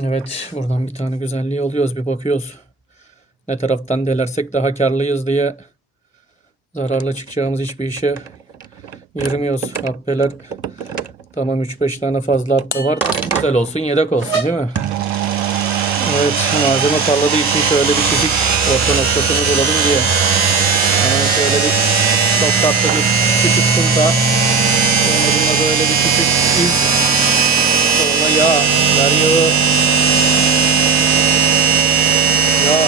Evet, buradan bir tane güzelliği alıyoruz. Bir bakıyoruz. Ne taraftan delersek daha karlıyız diye zararla çıkacağımız hiçbir işe girmiyoruz. Habbeler tamam 3-5 tane fazla hatta var. Güzel olsun, yedek olsun değil mi? Evet, malzeme parladığı için şöyle bir küçük orta noktasını bulalım diye. Hemen şöyle bir çok tatlı bir küçük punta. Sonra böyle bir küçük iz. Sonra yağ, ver. Yağ. Yağ.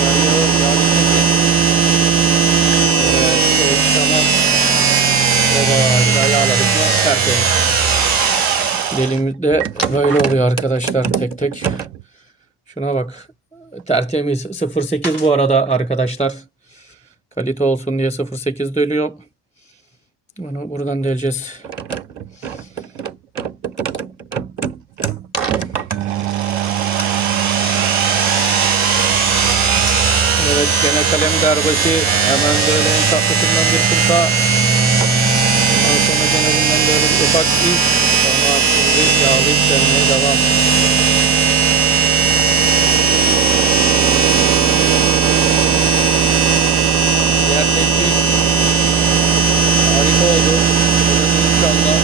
Ver yağı, yağ bitmesin. Evet, evet, tamam. Baba, güzel? Tertemiz. Dilimde böyle oluyor arkadaşlar tek tek. Şuna bak. Tertemiz. 0.8 bu arada arkadaşlar. Kalite olsun diye 0.8 dölüyor. Bunu buradan deleceğiz. Evet gene kalem darbesi. Hemen böyle en tatlısından bir fırta. Ondan sonra gene bundan ufak iz. Tamam şimdi yağlayıp sermeye devam. Teknik harika oldu. Burada inşallah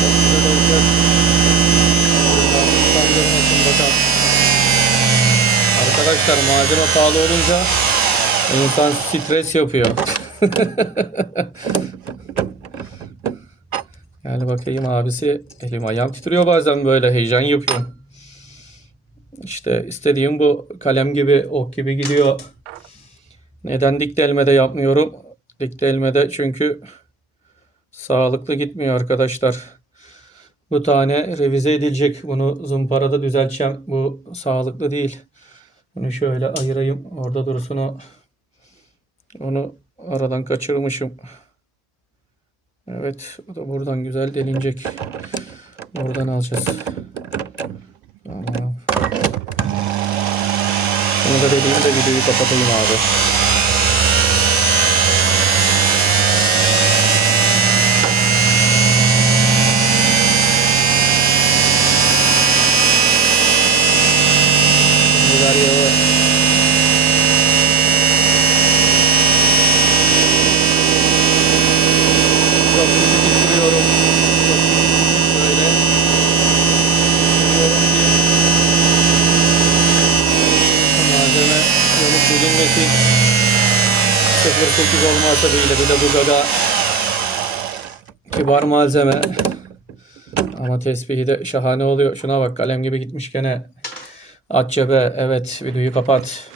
çok güzel olacak. Allah'ım utandırmasın bakalım. Arkadaşlar malzeme pahalı olunca insan stres yapıyor. Yani bakayım abisi elim ayağım titriyor bazen böyle heyecan yapıyorum. İşte istediğim bu kalem gibi ok gibi gidiyor. Neden dik delmede yapmıyorum? Dik delmede çünkü sağlıklı gitmiyor arkadaşlar. Bu tane revize edilecek. Bunu zımparada düzelteceğim. Bu sağlıklı değil. Bunu şöyle ayırayım. Orada dursun o. Onu aradan kaçırmışım. Evet. O da buradan güzel delinecek. Buradan alacağız. Tamam. Bunu da dediğim de videoyu kapatayım abi. Biber yağı. Çok küçük ittiriyorum. Çok küçük küçük böyle. İttiriyorum ki malzeme yanıp bölünmesin. 0.8 olmasa bile bir de bu gaga kibar malzeme. Ama tespihi de şahane oluyor. Şuna bak kalem gibi gitmiş gene. Cebe. Evet videoyu kapat.